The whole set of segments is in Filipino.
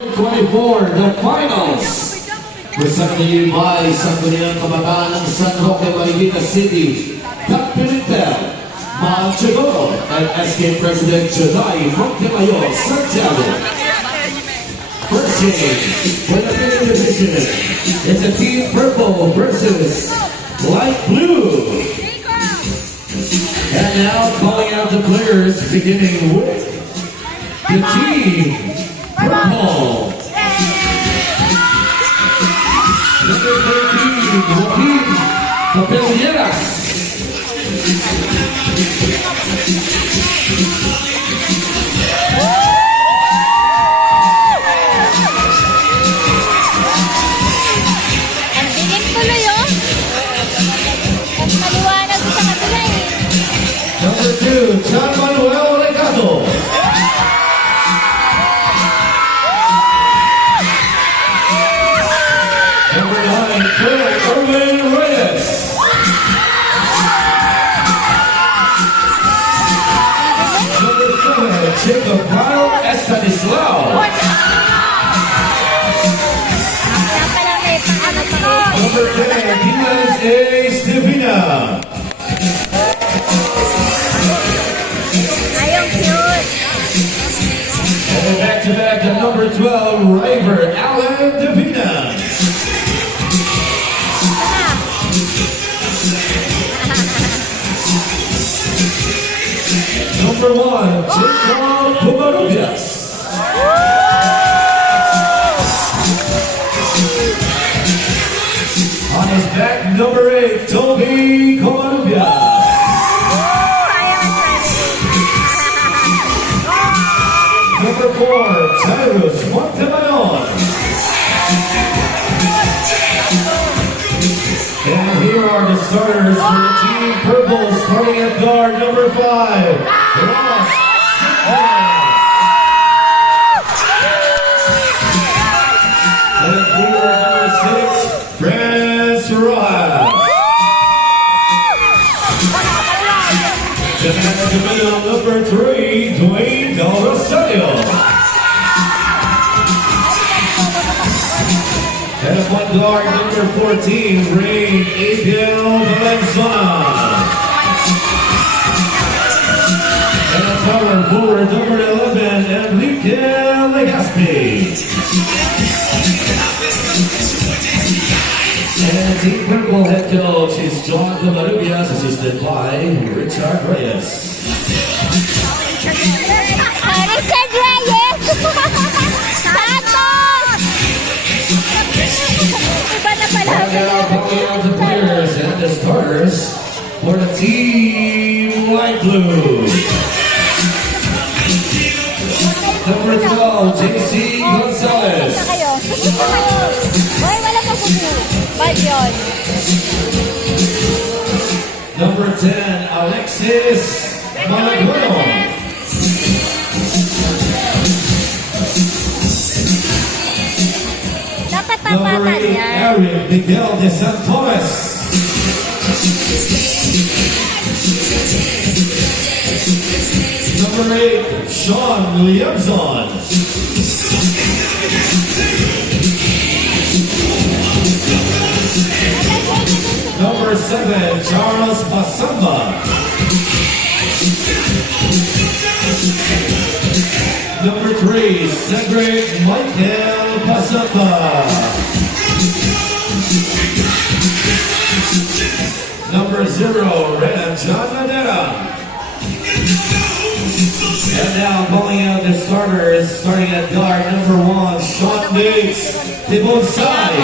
24, the finals. Presented to you by Sangguniang Kabataan ng San Roque, Marikina City, Capilitel, Manchegoro, and SK President Juday Montemayor, Santiago. First game for the middle division is a Team Purple versus Light Blue. And now calling out the players, beginning with the Team Purple. Number 13, Joaquin Capilleras. Ang dilim tuloy, oh. Mas maliwanag sa kanila, eh. Number 2, John Manuel Legado. Number 9, Phil Erwin Reyes. Number 7, Jacob Kyle Estanislao. Kaya pala may paano pa. Number 10, Dimas A. Stevina. Ayong cute. And back to back to number 12, River Alan Davina. Number 1, Jacob Pumarubias. On his back, number 8, Toby Comarubias. Number 4, Jairus Montemayor. And here are the starters for the Team Purple, starting at guard number 5, Ross Sitwell. And forward number 6, France Rojas. And at the middle, number 3, Dwayne Del Rosario. And at point guard, number 14, Rain Adel Valenzuela. And at power forward, number 11, Enrique Legaspi. And Team Purple head coach is John Comarubias, assisted by Richard Reyes. Richard Reyes! Santos! Iba na pala. Calling out the players and the starters for the Team Light Blue. Number 12, JC Gonzalez. Basta kayo. Hoy, wala pa bubu. Bad yun. Number 10, Alexis Malagueno. Dapat Number tapatan 8, yan. Ariel Miguel de Santos. Number 8, Sean Liamson. Number 7, Charles Pasamba. Number 3, Cedric Michael Pasamba. Number 0, Rena John Madera. And now calling out the starters, starting at guard number 1, Sean Bates Tibonsai.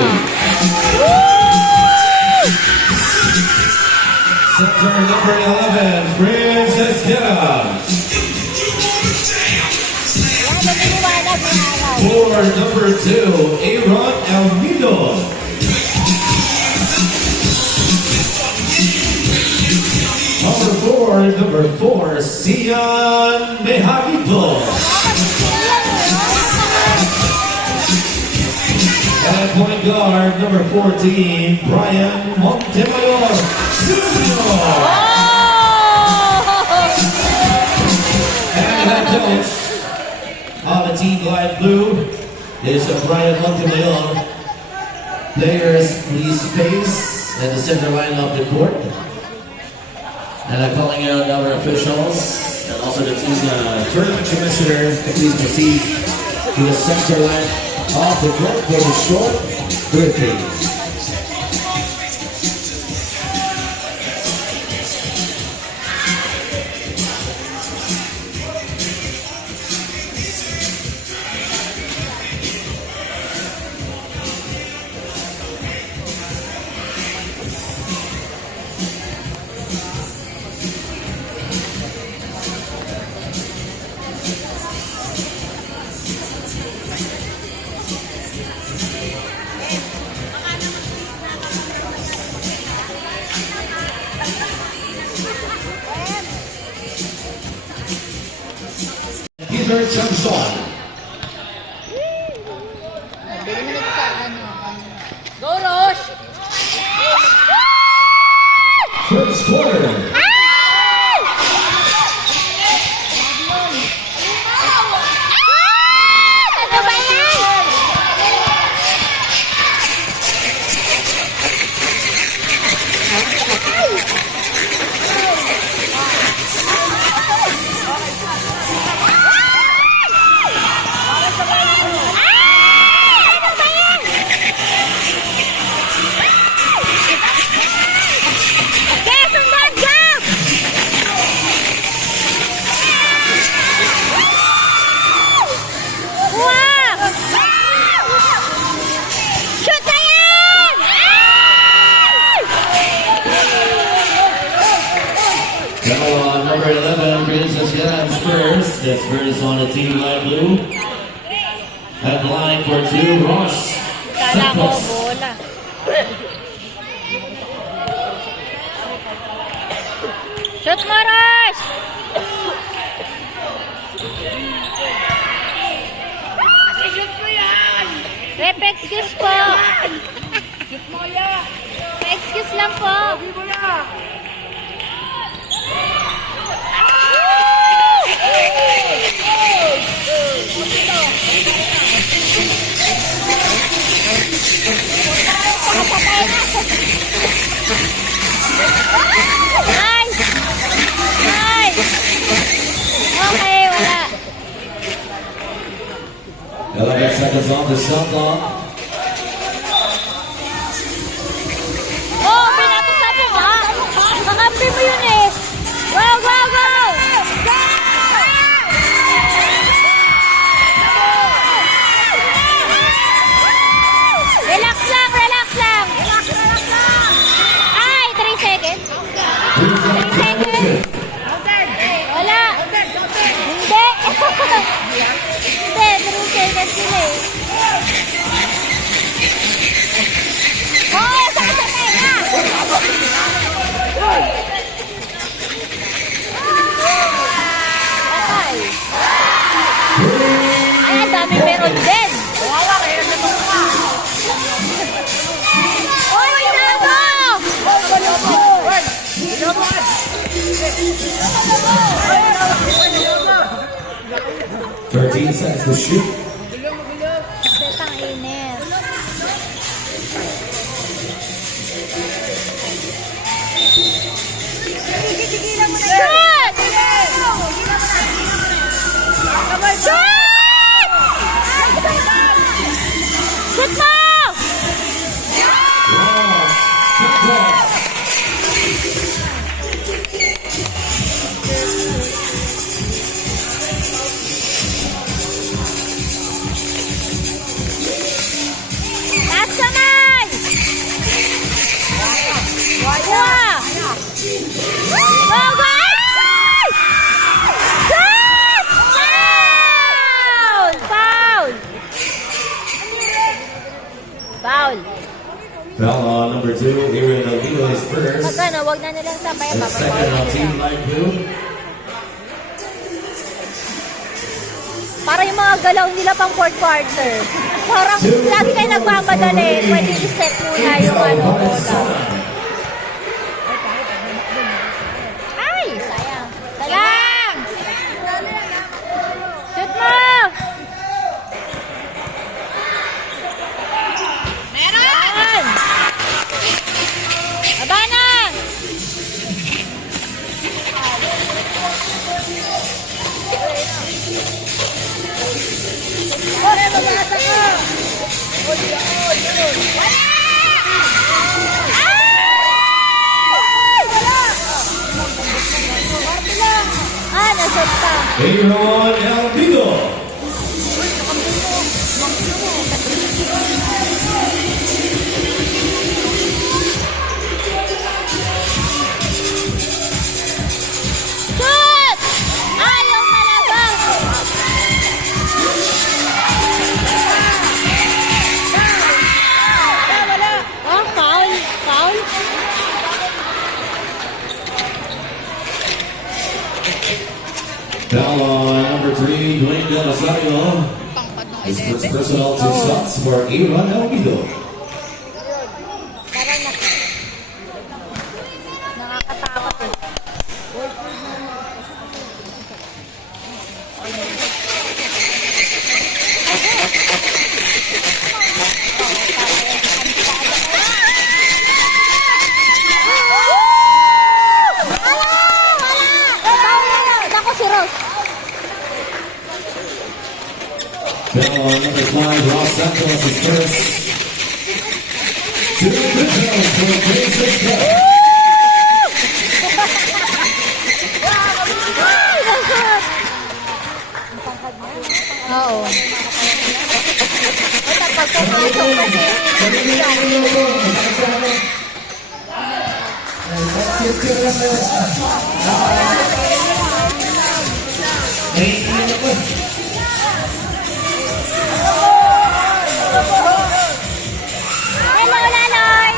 Center number 11, Francis Guerra. Yan, nagiliwanag ng araw. Forward number 2, Aaron Almido. Number 4, Sian Mejavito. And point guard number 14, Brian Montemayor Jr. And head coach of the Team Light Blue, is Brian Montemayor. Players, please face at the center line of the court. And I'm calling out our officials and also the team tournament commissioner to please proceed to the center line of the court for the short briefing. Peter Johnson. Dinig sa ano. Go, Rosh! First quarter. Ano ba yan? Number 11, Princess Yan Spurs. That's Spurs on the team light blue. Headline for 2, Ross Kala ko, Santos. bola. Shoot mo, Rosh! Rep, excuse po. Excuse lang po. Nice! Nice! Okay, wala. 11 seconds on the shot clock. Oh, pinapasap mo ba? Kakampi mo yun eh. Go, go, go! Relax lang, relax lang. Ay, 3 seconds. 3 seconds. Wala. Hindi. Hindi, 3 seconds sila eh. Oh, sakit sa tenga. Okay. Ay, ang dami meron din. Oy, tama! 13 seconds to shoot. Setang init. Shoot! Shoot! Shoot mo! Taas kamay! Wala! Go, go! Shoot! Foul! Foul! Foul! Foul on number 2, Aaron Alvino is first. Magkano, wag na nilang sabayan. And second on team light blue. Para yung mga galaw nila pang fourth quarter. Parang lagi kayo nagmamadali. Pwede i-set muna yung ano. Ay, sayang. Salang! Shoot mo! Ah, nasota. Aaron Alvido. Shoot! Ayaw talaga. Ah, foul. Foul. Foul on number 3, Dwayne Del Rosario. His first personal 2 shots for Aaron Alvido. Parang nakakatakot eh. Nako si Rose. Foul on number 5, Ross Santos, his first. 2 free throws for Princess Cup. Oo. Ito, pagpapasok kasi. Hello, Laloy!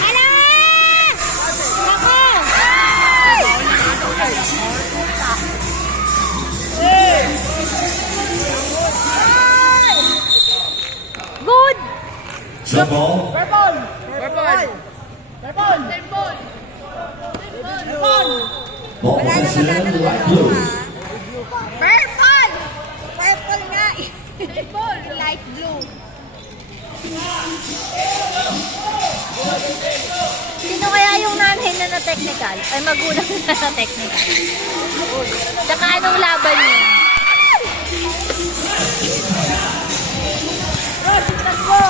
Hello! Nako! Good! Jump ball. Ball possession, light blue. Purple! Purple nga eh. Light blue. Sino kaya yung nanay na na-technical? Ay, magulang na na-technical. Tsaka anong laban niya? Let's go!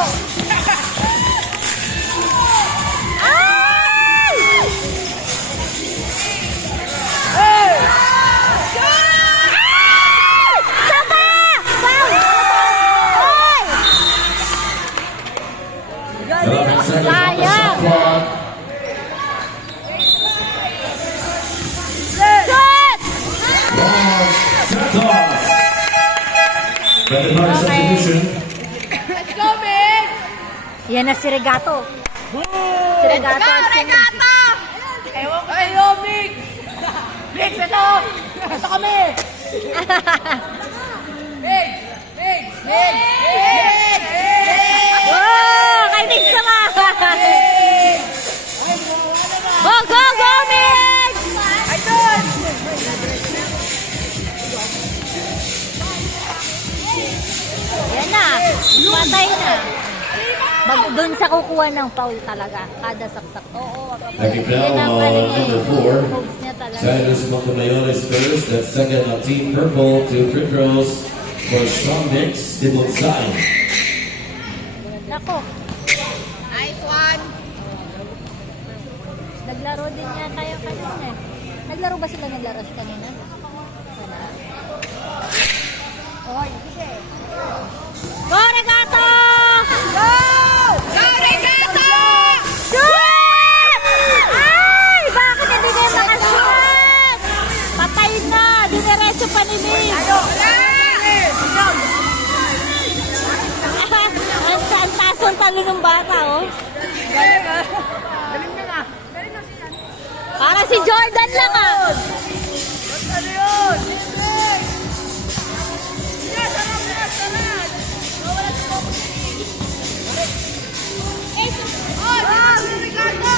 Ay! Hey! Saba! Wow! Ay! 11 seconds on the Sayang. shot clock. Shoot! Ball, Santos. Better by substitution. Let's go, Mig! Yan na si Regato. Si Regato at si Regata! Ewan ko sa'yo, Mig! Mig, ito! Ito kami! Mig! Mig! Mig! Mig! Wow! Kay Migs naman! Go, go, go, Migs! Ay, doon! Yan na. Patay na. Doon sa kukuha ng foul talaga. Kada saksak. Oo. Second foul Yan ang on ano niya, number 4. yung moves niya talaga. Titus Montemayor's first. That's second on Team Purple. 2 free throws for Sean Nix. Dibonsay. Nako. Nice one! Naglaro din niya tayo kanina. Naglaro ba sila naglaro kanina? Wala. Oy, sige! Go, Regato! Go! Go, Regata! Shoot! Ay! Bakit hindi kayo makashoot? Patay na! Dinerecho pa ni Migs. Ang taas ng talo ng bata, oh. Galing ah! Galing na nga! Galing na siya! Para si Jordan lang, ah. Ano yun? Mig! Yes, sarap! Yes, sarap! Nawala si Coco. Oh, si Ricardo!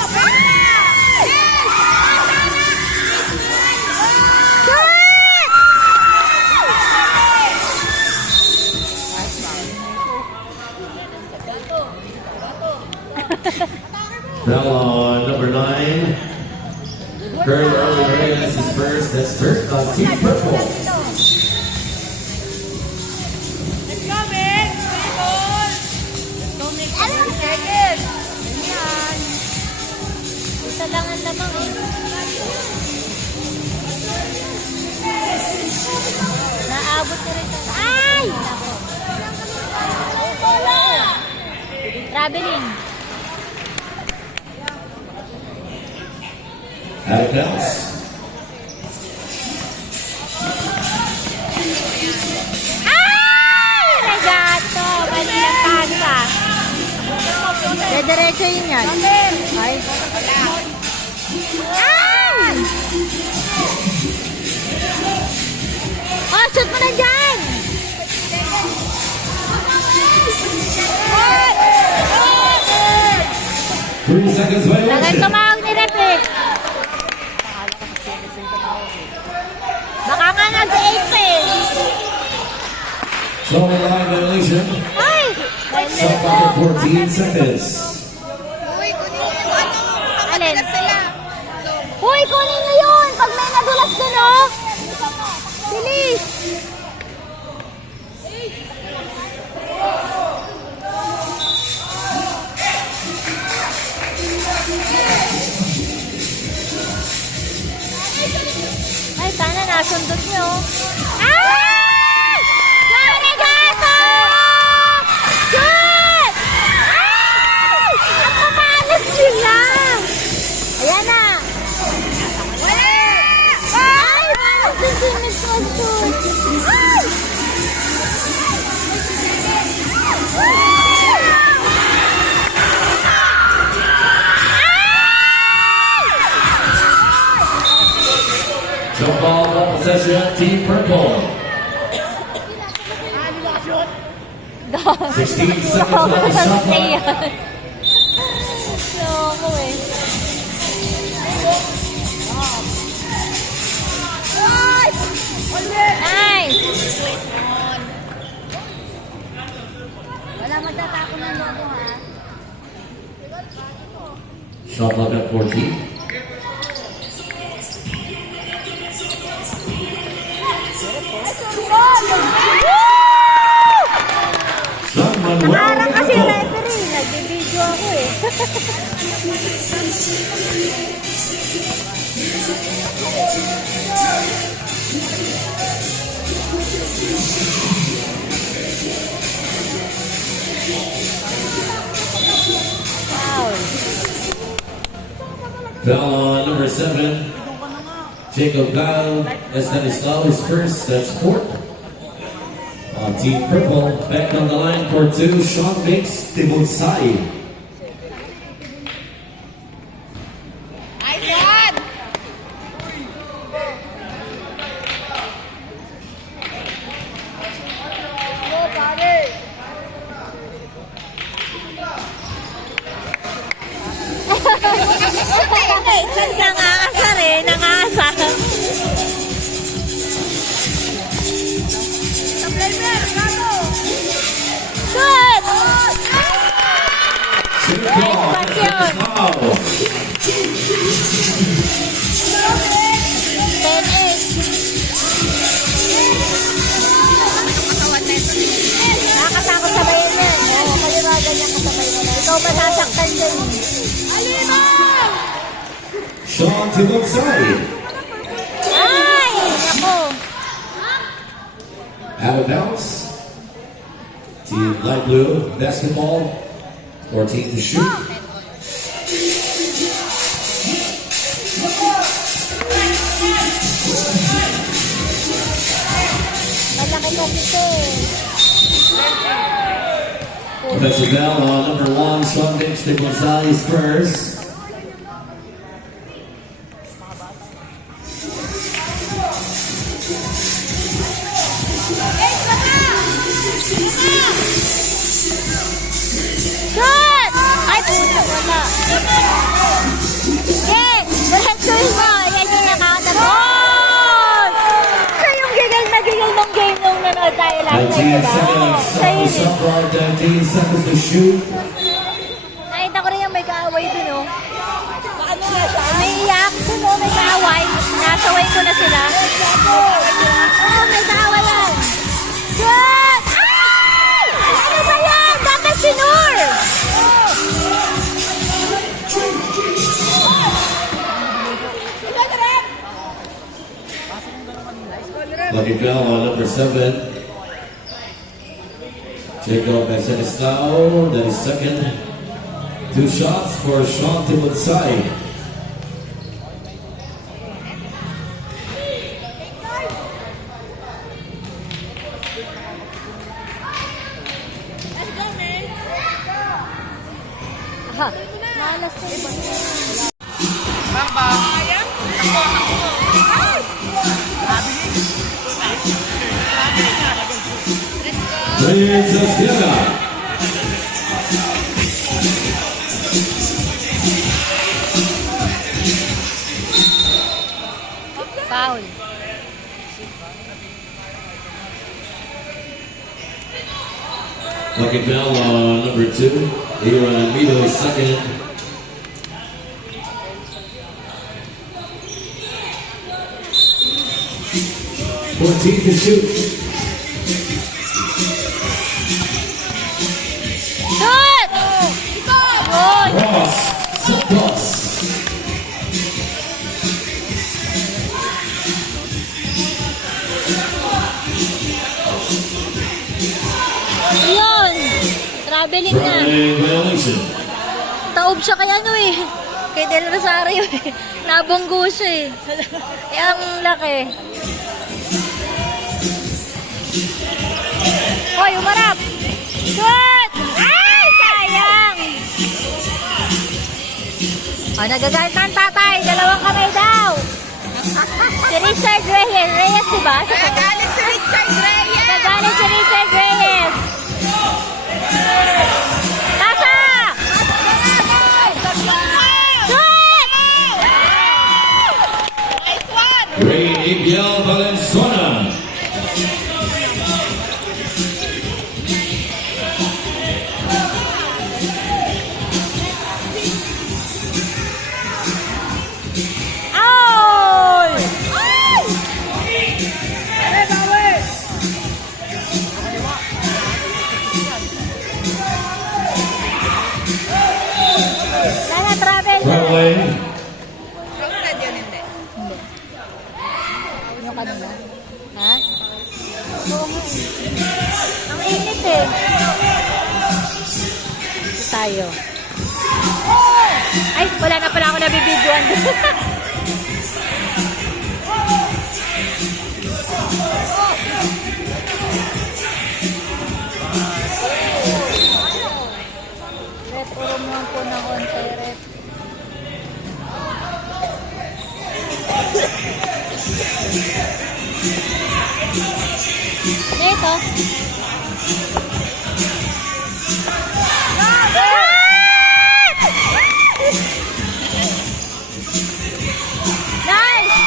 Foul on number 9. Curl Early Reyes is first. That's third on Team Purple. Abot na rin. Ay! Traveling. Out of bounds. Ay! Regato! Mali ang pasa. Diretso yun yan. Ay. Ay! Oh, shoot mo na dyan! 3 seconds Tagal violation. tumawag ni Repe. Baka nga nag-8 pa eh. Showing line violation. Ay! Shot clock at 14 seconds. Alin? Uy, kunin niyo yun! Pag may nadulas dun, oh! Bilis! Ay, sana nasundot niyo. Ay! Sorry, gato! Shoot! Ay! Ang pamalas nila! Ayan na! Ay! Parang sisimit mag-shoot! Ay! Jump ball, ball possession, Team Purple. 16 seconds on the shot clock. Loko eh. Nice! Wala magtatako ng loko ha. Shot clock at 14. John Manuel Parang kasi Regato. referee, nag-video ako eh. Foul. Foul on number 7. Jacob Gal, Estanislao is first, that's fourth. On Team Purple, back on the line for 2, Sean Banks, Tibonsai. Nangaasar eh, nangaasar. Good! Nice yun. 10-8. Nakakatakot sabayin mo yan. Oo, kaliwagan niya kasabay mo na. Ikaw masasaktan din. Sean Tibonsai. Ay! Ako. Out of bounds. Team Light Blue, basketball, 14 to shoot. Malaki kasi ito eh. Offensive foul on number 1, Sean Banks, Tibonsai is first. Shoot! Ay, puto, wala. Sige, diretsuhin mo. Yan yung nakakatapon. Siya yung gigil na gigil ng game nung nanood tayo last 19 night, diba? seconds Siya on the yun shot eh. clock, 19 seconds to shoot. Nakita ko rin yung may kaaway dun, oh. Ano na siya? May iyak dun, oh. May kaaway. Nasaway ko na sila. Oh, may kaaway yan. Shoot! Ay! Ano ba yan? Dapat sinur! Lucky fell on number 7. Jacob Esenestao, that is second. 2 shots for Sean Timunsay. Ha, malas na iba. Bang bang. Princess Diana. Foul. Lucky fell on number 2. Aaron Mito is second. Fourteen to shoot. Shoot! Good! Ross Santos. Yun! Traveling na. Traveling violation. Taob siya kay ano eh. Kay Del Rosario eh. Nabunggo siya eh. Kaya ang laki. Hoy, umarap! Shoot! Ay, sayang! Oh, nagagalit ng tatay. 2 kamay daw. Si Richard Reyes. Reyes, diba? Nagagalit si Richard Reyes. Nagagalit si Richard Reyes. Tasa! Shoot! Nice one. Ray Ibiel Valenzuela. Ow! Sana travel na. Traveling. Red yun, hindi. Yung kanina. Ha? Oo nga eh. Ang init eh. Ito tayo. Ay, wala na pala ako nabibidyoan. Retro room po ng onte ret. Ito. Nice!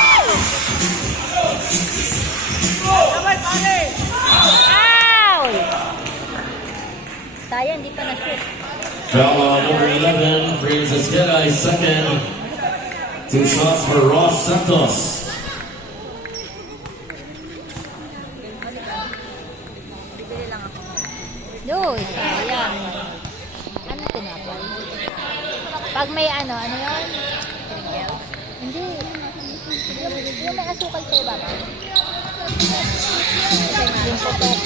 Ow! Sayang, hindi pa na-shoot. Foul on number 11. Princess Diana is second. 2 shots for Ross Santos. Yo, sayang. Ano tinapay? Pag may ano yun? Hindi. Yung may asukal sa ibaba. Yung putok.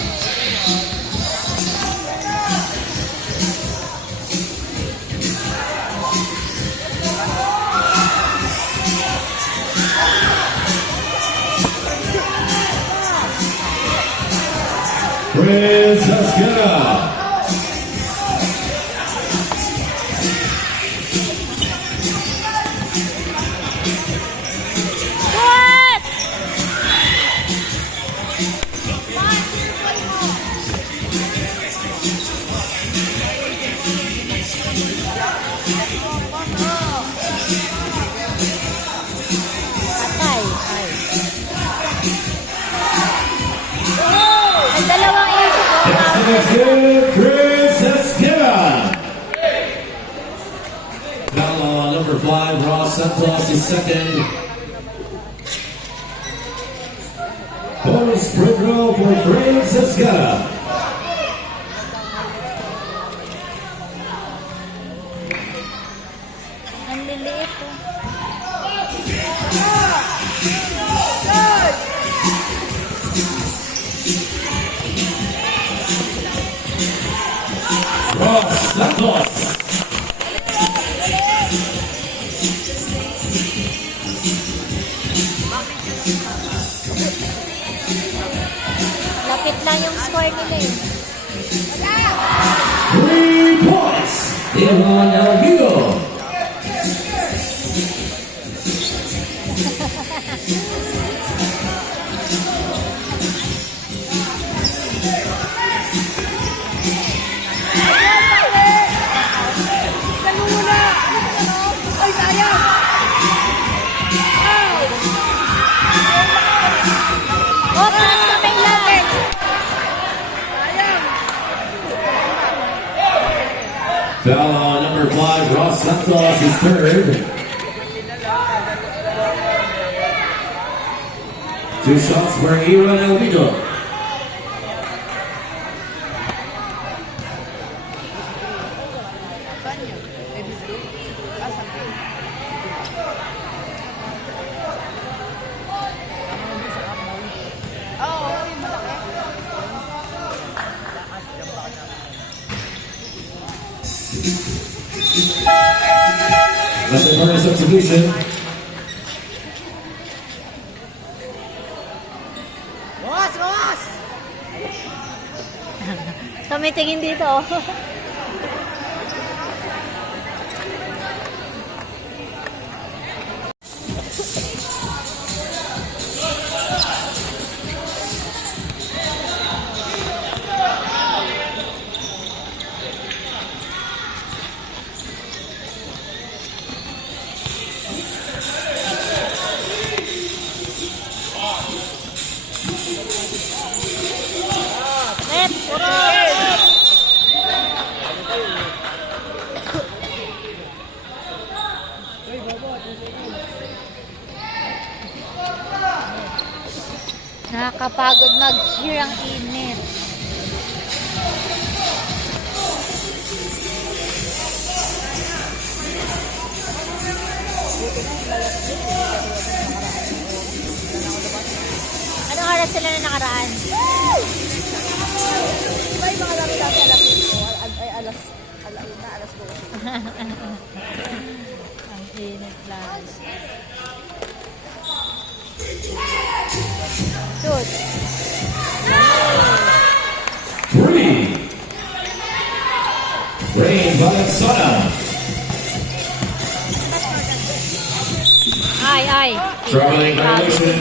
Princess Diana. What? Patay. Ay. Ang dalawang isip ko. That's good, Princess Diana. Foul on number 5. Ross Santos is second. Bonus free throw for Princess Diana. Ang liliit po. Ross Santos. Lapit lang yung score nila eh. 3 points. Iwan Elvido. Kalula! Ay, sayang! Oh, plus kamay lang. Sayang! Foul on number 5, Ross Santos, his third. 2 shots for Iwan Elvido. That's the first substitution. Boss! Boss! Tumitingin dito. Oh. Rep! Nakakapagod mag-cheer ang init. Anong oras sila na nakaraan? Diba yung mga laro dati alas 5? Ay, alas 2. Ang init lang. Shoot. 3. Rain Valenzuela. Ay. Traveling violation.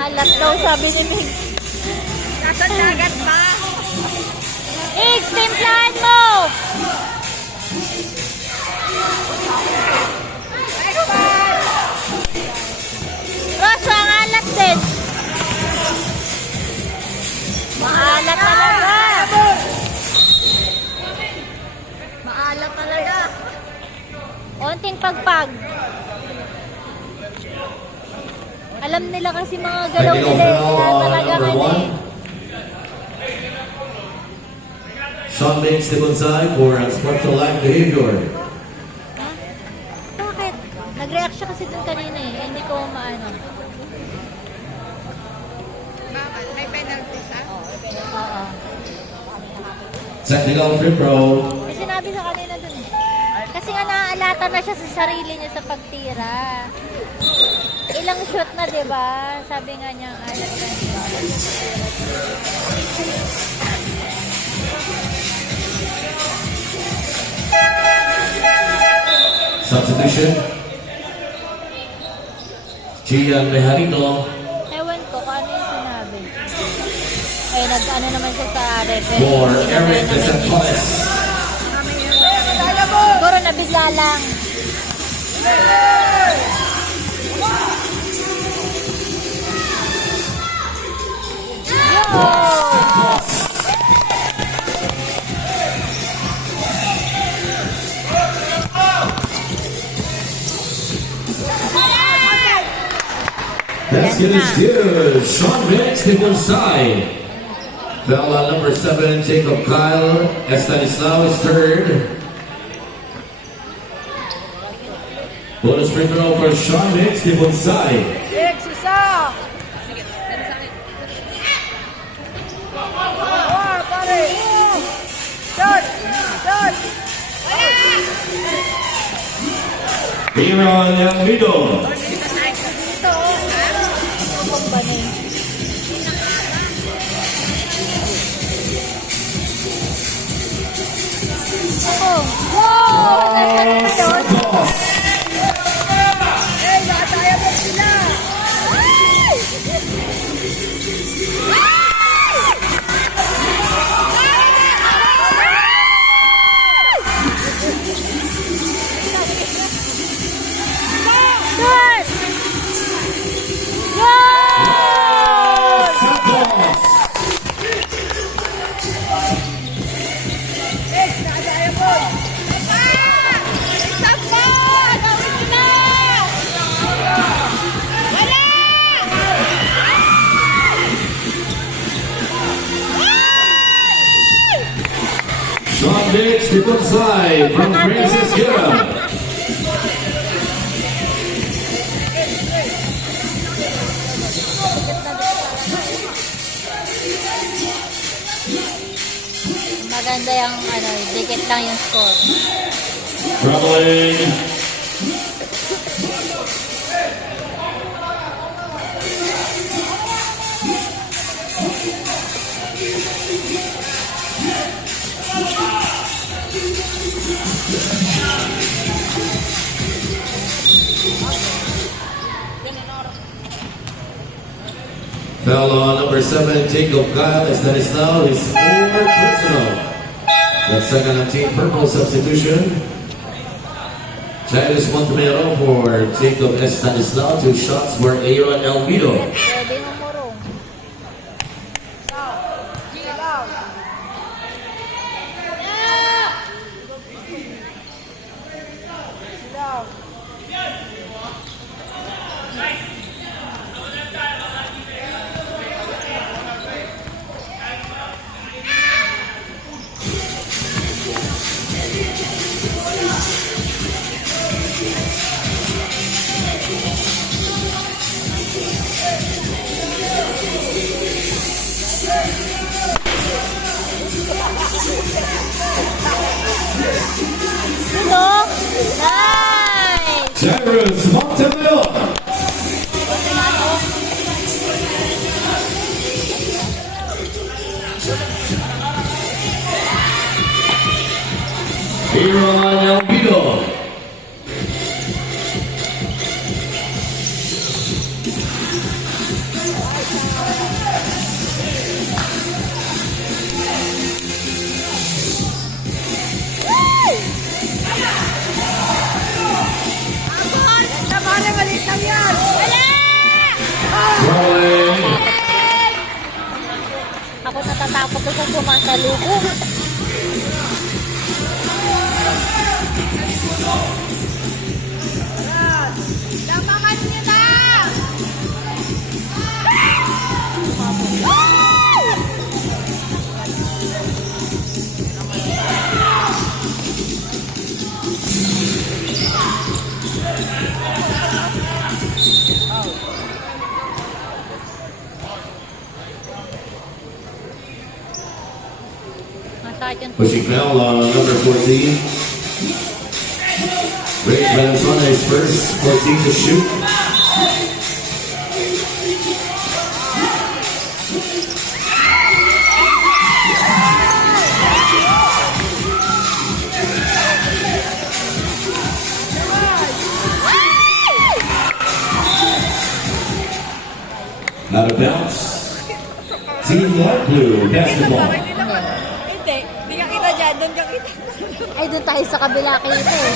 Alat daw, sabi ni Mig. Nasa dagat pa! Mig, timplahan mo! Rosa, ang alat din. Maalat talaga. Maalat talaga. Onting pagpag. Alam nila kasi mga galaw Technical nila. foul Kaya on talaga number ano 1. eh. Sean makes the bullseye for unsportsmanlike behavior. Ha? Bakit? Nag-react siya kasi dun kanina eh. Hindi ko maano. Bakit? May penalty sa? Oo. Technical free throw. May sinabi sa kanina dun eh. Kasi nga naaalata na siya sa sarili niya sa pagtira. Ilang shot na, di ba? Sabi nga niya, alat na siya. Substitution. Gian Mejarito Ewan ko kung ano yung sinabi. Ay, nag-ano naman siya sa referee. for Sinabi Eric naman niya. Desantones. bigla lang. Basket is good. Sean Rex to one side. Foul on number 7, Jacob Kyle. Estanislao is third. Bonus free throw for Sean Rex to one side. Lex, isa! Oh, pare! Shot! Shot! Aaron Almido. Oh, wow! Santos. Eh, nakataya mo sila! Good! Good! Santos. Lex, nakataya mo! Stop na! Gawin na! Wala! Sean Rex to one side from Francis Guerra. Maganda yung dikit lang yung score. Traveling. Foul on number 7, Jacob Kyle. That is now his fourth personal. The second and team purple substitution. Childs Montemero for Jacob Estanislao. 2 shots for Aaron Almido. Pwede umurong. Silaw! Silaw! Ito! Nice! Jairus Montemero. Aaron Almido. Tama na, maliit lang yan! Wala! Rolling. Ako natatakot ko sa sumasalubong. Lamangan niyo na! Masakit yung Pushing foul on number 14. Ray Valenzuela is first, 14 to shoot. Out of bounds. Team Light Blue basketball. Hindi, hindi ka kita dyan. doon ka kita. Ay, doon tayo sa kabila kita eh.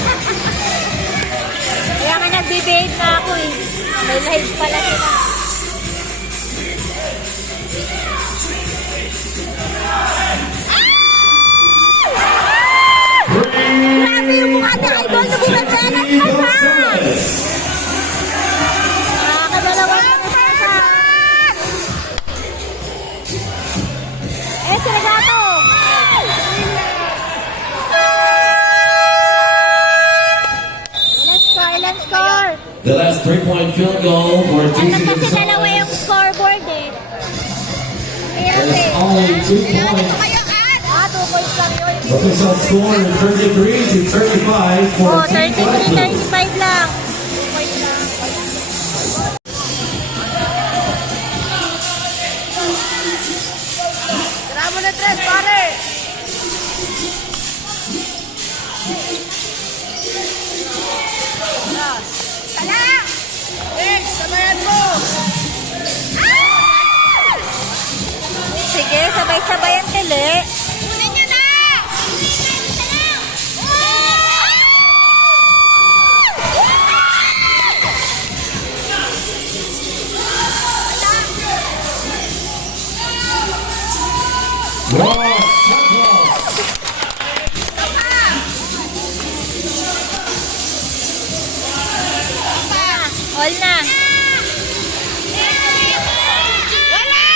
Kaya nga nagbibihave na ako eh. May live pala sila. Grabe yung mukha ni Idol na bumatelan pa siya! Nakakadalawa na siya. Eh, sila gato! Ilan score? The last 3-point field goal for Ano JC kasi dalawa Gonzalez. yung scoreboard eh. Hirap There's eh. only 2 points. 2 points lang yun. Official score 33 to 35 for Oh, Team Blackwood. 33-35 lang. 2 points lang. Tira mo na tres, pare. Tala! Legs, sabayan mo. Sige, sabay-sabayan tili. Kunin nyo na! Ross Santos. All na. Wala!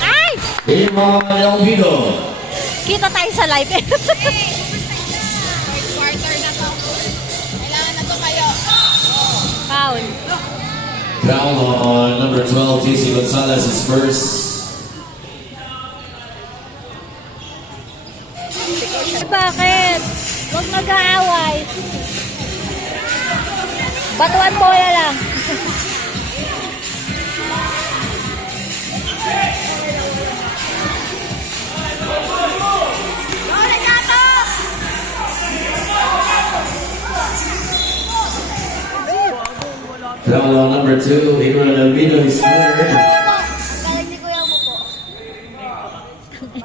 Ay! Iman Elvido. Kita tayo sa live eh. Quarter na to. Kailangan na to kayo. Foul. Foul on number 12, JC Gonzalez is first. Bakit? Huwag mag-aaway. Batuan bola lang. Wala na to! Foul on number 2, Iman Elvido is third. Galing ni Kuya mo po.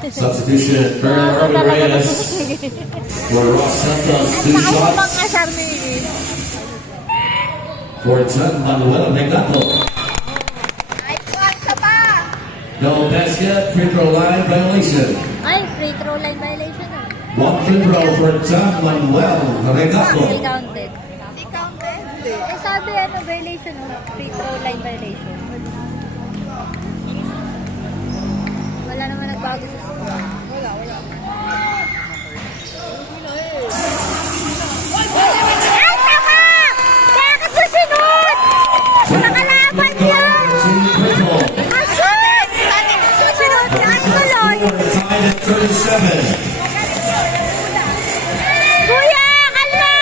Substitution, Colonel Robert Reyes for Ross Santos, 2 Nakasumang shots ka, Charmini. for John Manuel Negato. Ay, isa pa! No basket, free throw line violation. Ay, free throw line violation ah. 1 free throw for John Manuel Regato. Hindi counted. Hindi counted. Eh sabi ano, violation oh. Free throw line violation. Wala naman nagbago sa score. Wala. Ay, tama! Bakit mo sinunod? Nakalaban yan! Asus! Susunod na ang tuloy! Tied at 37. Kuya, kalma!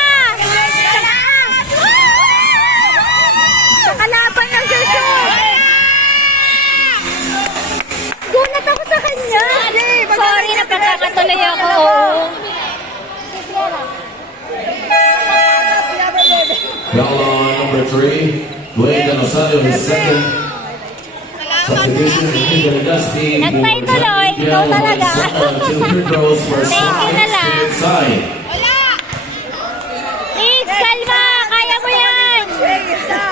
Sa kalaban ng susunod! Gunat ako sa kanya! Sorry na pagkakatuloy ako. Foul on number 3, Dwayne Rosario is second. Substitution, Enrique Legazpi for Nagpay tuloy, ikaw talaga. 2 free throws for Thank you na lang. inside. Wala! Please, kalma! Kaya mo yan! Isa!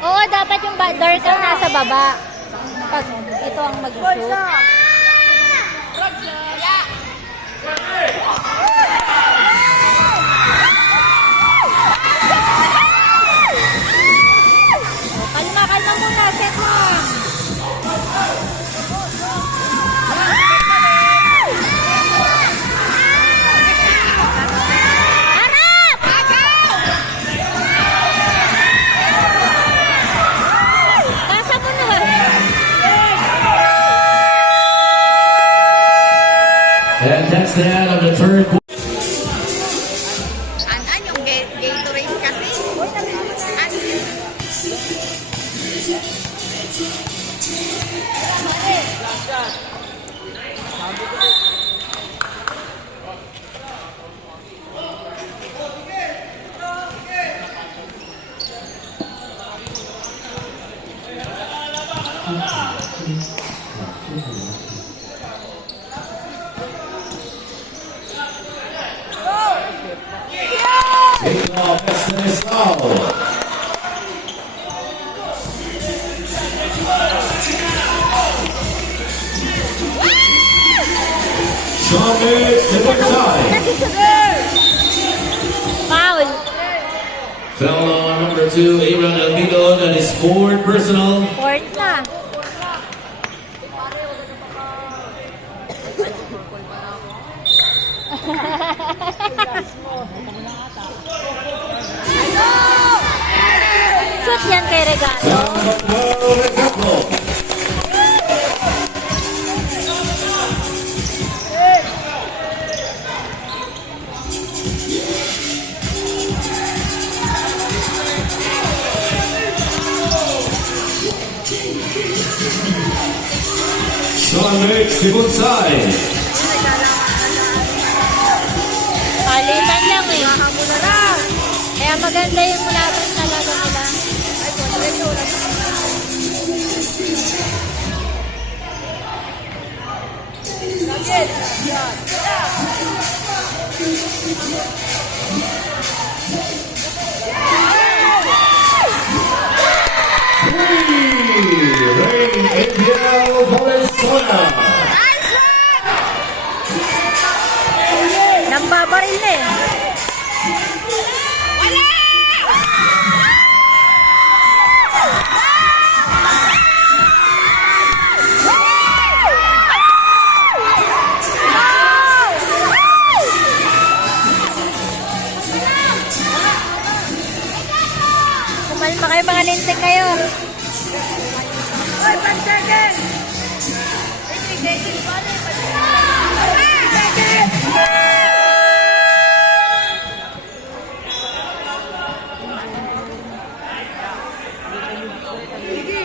Oo, dapat yung door ka nasa baba. Pag ito ang mag-shoot. Kalma muna, set lang. Harap! Pasa mo na. And that's the end of the third quarter. Saan yung Gatorade kasi? Saan? Taking off Estanislao. Sean Mix to the side. Foul. Foul on number 2, Aaron Almido. That is forward personal. Fourth na. Shoot yan kay Regalo. Salvador Regalo. Sean Mix to both sides. Palitan lang eh. Kaya maganda yung laban talaga nila. Rain India Valenzuela. Nambabaril na eh. Kumalma kayo, mga lintik kayo. Oy, 5 seconds! 50 seconds pa rin. 5 seconds! Sige.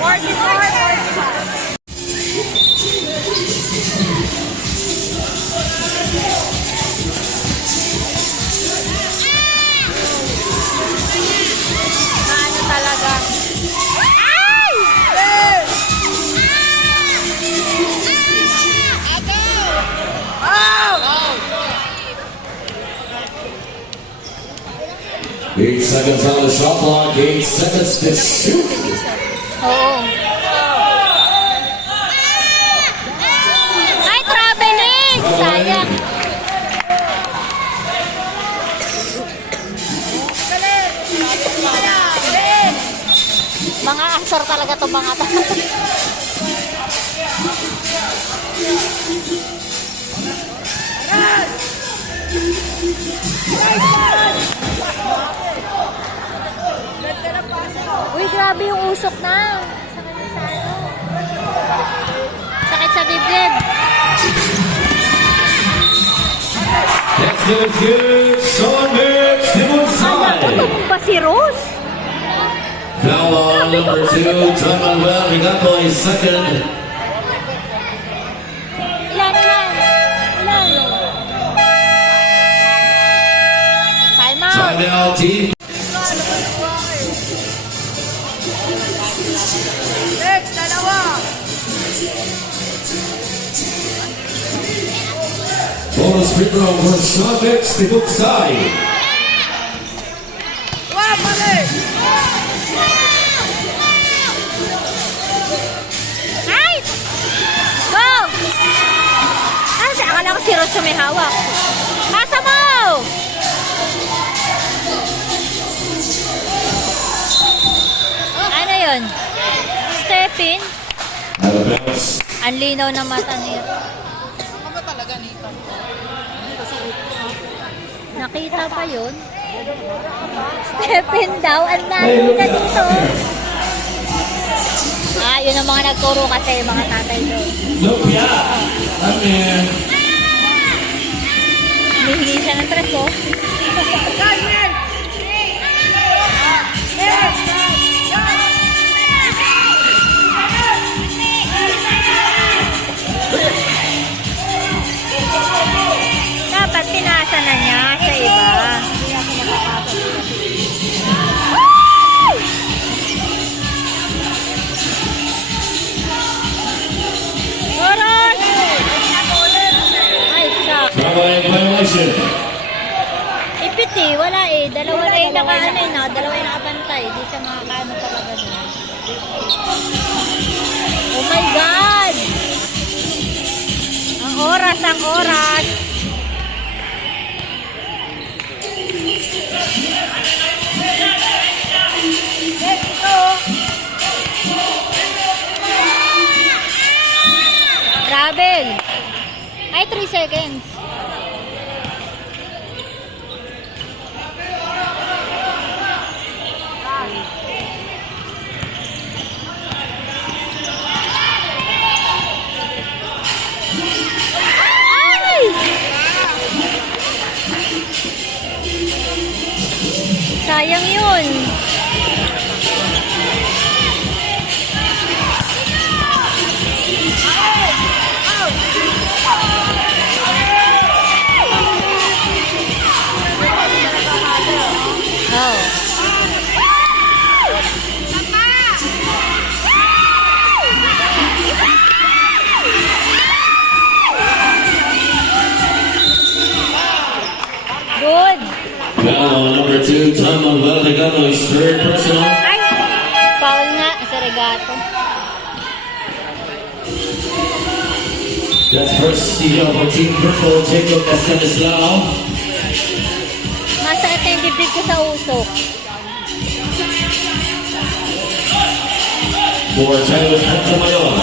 44. Ano talaga? Out! 8 seconds on the shot clock, 8 seconds to shoot. Oo. Ay, traveling! Sayang. Mga asar talaga to mga to. Uy, grabe yung usok na. Sakit sa ano. Sakit sa dibdib. That's good. Sean Mix to both Alam ko, sides. tumumba si Rose. Foul on number 2, John Manuel Regato is second. Ilan? Time out. Timeout team. Next, dalawa! Bonus free throw for Sean Mix to both sides. Pare! Ay! Go! Ah, akala ko si Rose yung may hawak. Pasa mo! Ano yun? Step in? Out of bounds. Ang linaw na mata niya. Ano talaga nito? Nakita pa yun? Step in daw. Ang dami na dito. Ah, yun ang mga nagturo kasi mga tatay doon. Look, yeah. I'm in. Humihingi siya ng tres, oh. Guys, man! Dapat pinasa na niya sa iba. flag violation. Ipit eh, wala eh. Dalawa na yung nakaano eh, no? Dalawa yung nakapantay. Di siya makakaano talaga doon. Oh my God! Ang oras, ang oras! Travel! Ay, 3 seconds. Ay! Sayang yun. Oh. Good. Foul on number 2, Tom Valdegato is third personal. Ay! Foul nga sa regato. That's first steal for Team Purple, Jacob Estanislao. Masakit na yung dibdib ko sa usok. For Tyler Santamayor.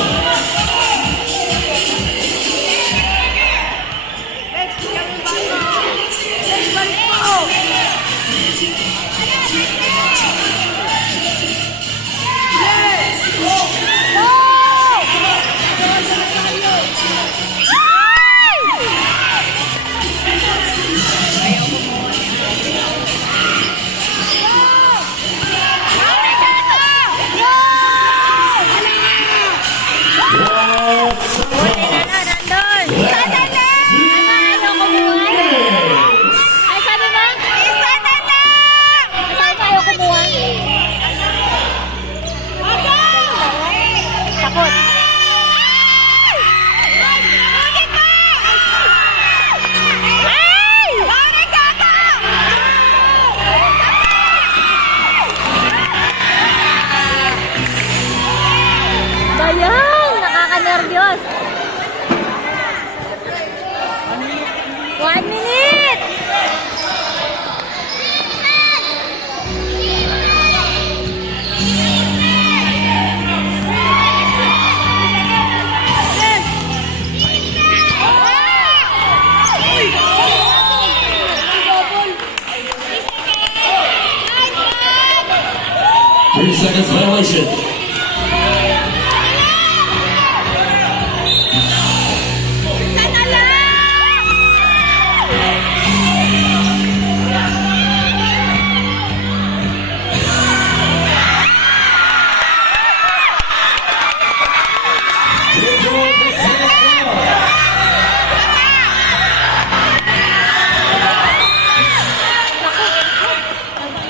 Bayang! Nakaka-nervyos! 1 minute! Three seconds violation.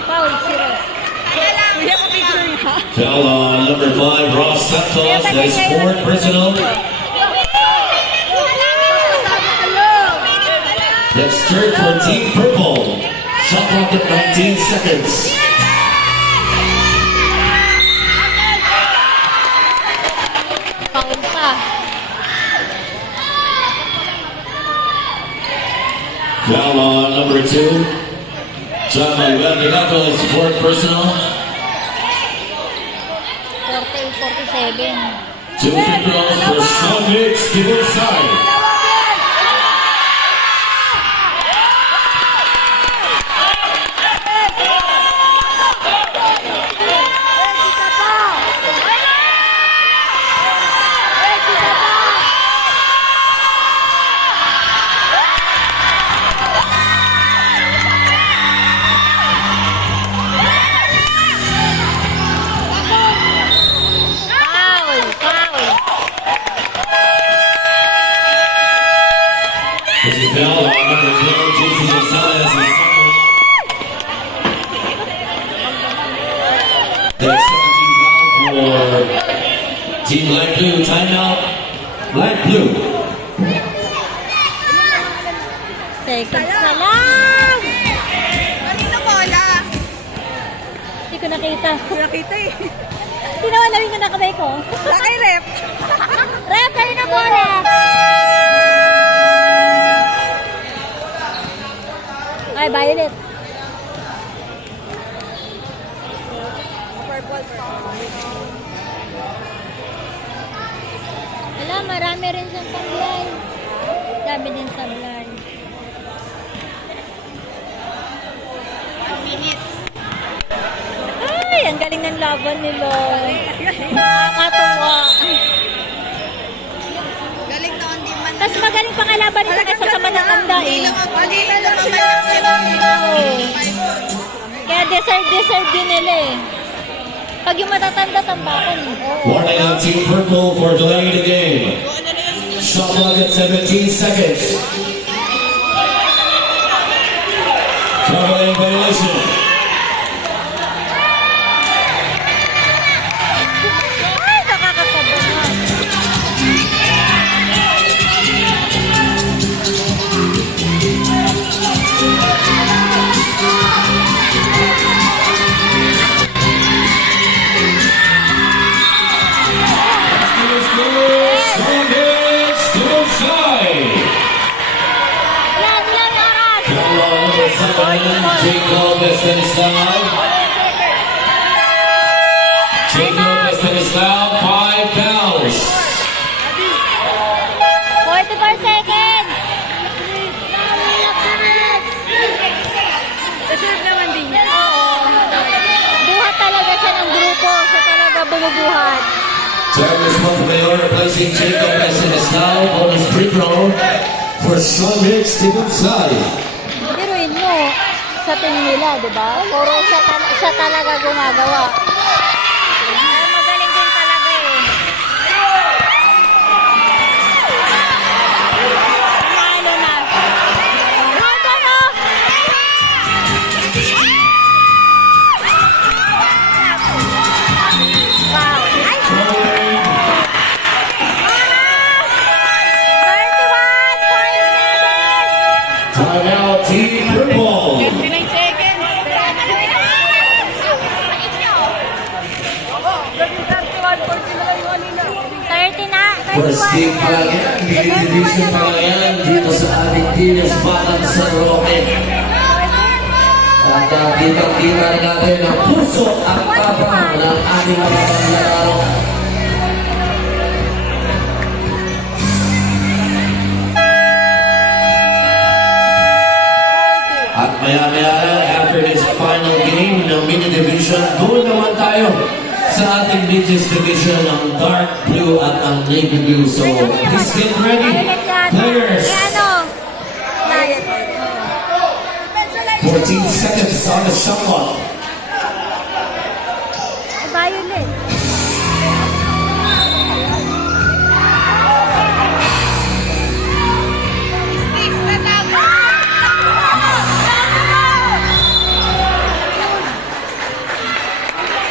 Foul, zero. Foul on number 5, Ross Santos. That is fourth personal. That's third for Team Purple. Shot clock at 19 seconds. Foul pa. Foul on number 2. John Valdegato is fourth personal. 48-47. Two free throws for Sean Hicks to the side. Foul, foul. There's a foul on number 0, Jason Gonzalez. There's 17 foul for Team Light Blue. Timeout. Light Blue. seconds na lang. Kanino bola? Hindi ko nakita. Nakita eh. Tinawalawin ko na kamay ko. Lakay rep. Rep, kayo na bola. Ay, Violet. Wala, marami rin siyang sablay. Dami din sablay. 1 minute. Ay, ang galing ng laban nila. Nakakatuwa. Galing na hindi man. Tapos magaling pa nga laban nila kaysa sa matatanda eh. Pagila lang naman Kaya deserve din nila eh. Pag yung matatanda, tambakan eh. Warning out Team Purple for delaying the game. Shot clock at 17 seconds. Traveling violation. Ay, nakakakabahan. Strongest to the side. Ilan oras? Jacob Estanislao. Jacob Estanislao, 5 fouls. 44 seconds. Deserve naman din niya. Oo. Buhat talaga siya ng grupo. Siya talaga bumubuhat. Travis Montemayor replacing Jacob Estanislao on his free throw for Strongest to the side. Biruin mo, sa tingin nila, di ba? Puro siya talaga gumagawa. Pero magaling din talaga eh. Lalo na. Rondo, no? Wow. Ay! Oras! 31.7! Timeout Team Purple. 29 seconds. First team pa lang yan, leading division pa lang yan dito sa ating Tinas Batang San Roque. At kitang-kita natin ang puso at tapang ng ating mga lalaro. At maya-maya after this final game ng mini division, doon naman tayo sa ating Digits division ng dark blue at ang navy blue. So please get ready, players. Ano? Lion. 14 seconds on the shot clock. Violet.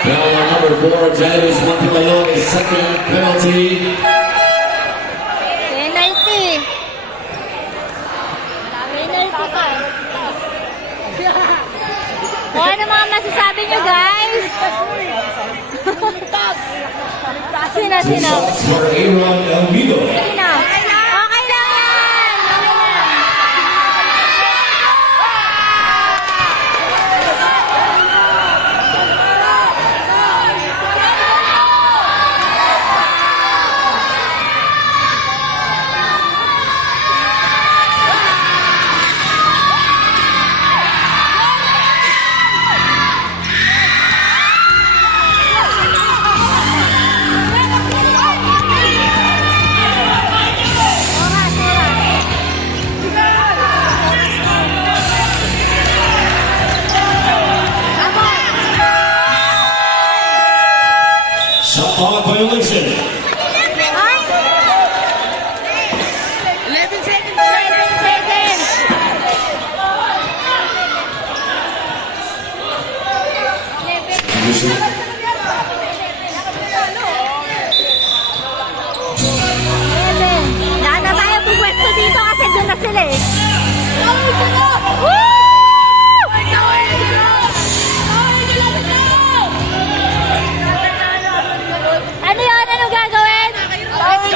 Foul on number 4, Travis Montemayor, his second penalty. Penalty. Penalty pa. O ano mga masasabi nyo guys? Sino? Two shots for Aaron Elmido. Sige na. Okay lang yan. Okay lang. Shot clock violation. 11 seconds. 11 seconds. Lahat na tayo pupwesto dito kasi doon na sila eh. Ano yun? Ano gagawin? Foul!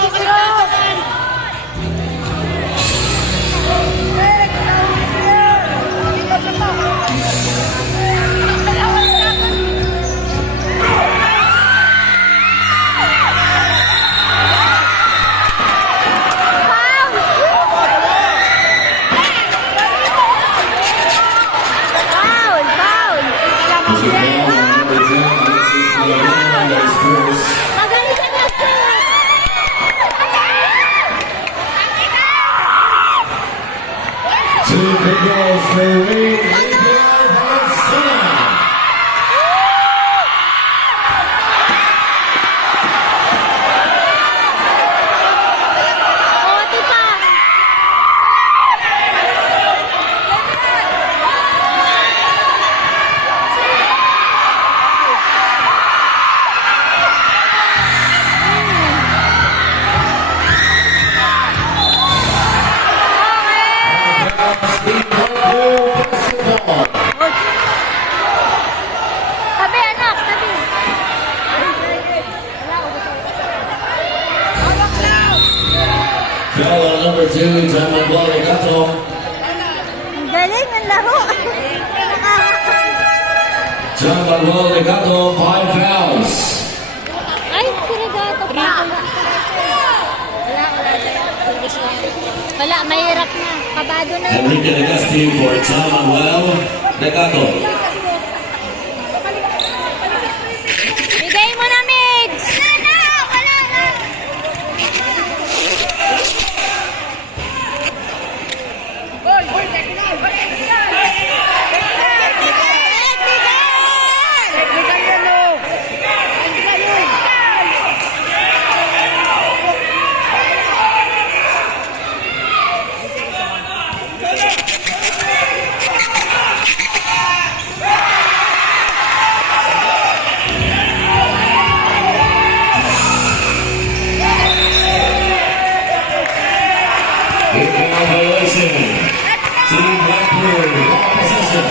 Foul! There's a foul on number 10. This is Fernandez first. Magaling ka na, Steve! Two free throws for Reed Abel Valenzuela. Oti pa! Steve Whitefield, basketball. Tabi, anak! Tabi! Foul on number 2, John Manuel Legato. Ang galing ang laro! John Manuel Legato, 5 fouls. Ay, sirigato pa! Wala, mahirap na. Kabado na. Enrique Legazpi for John Manuel Legato. Bigay mo na, Migs! Wala na! Inbound violation. Team Blackburn, ball possession.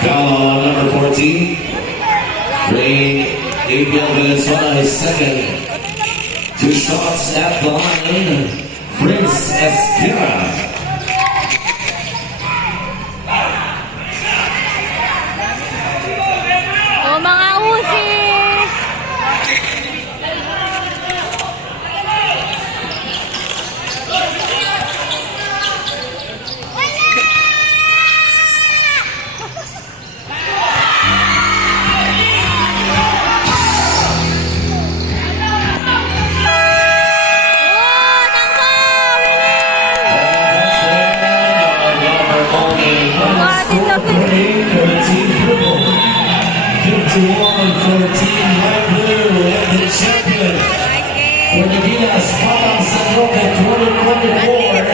Foul on number 14. Rain Abel Valenzuela is second. 2 shots at the line. Prince Esquera. O mga usi! Oh, tangka! Winning! For Team Purple. 51 for Team White Blue and the champion for the Gilas Patang San Roque 2024.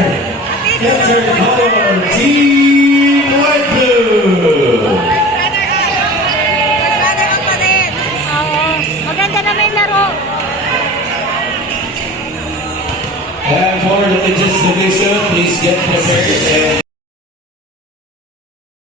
Victor Color, Team White Blue. Oo, maganda na may laro. And for the Legends Division, please get prepared.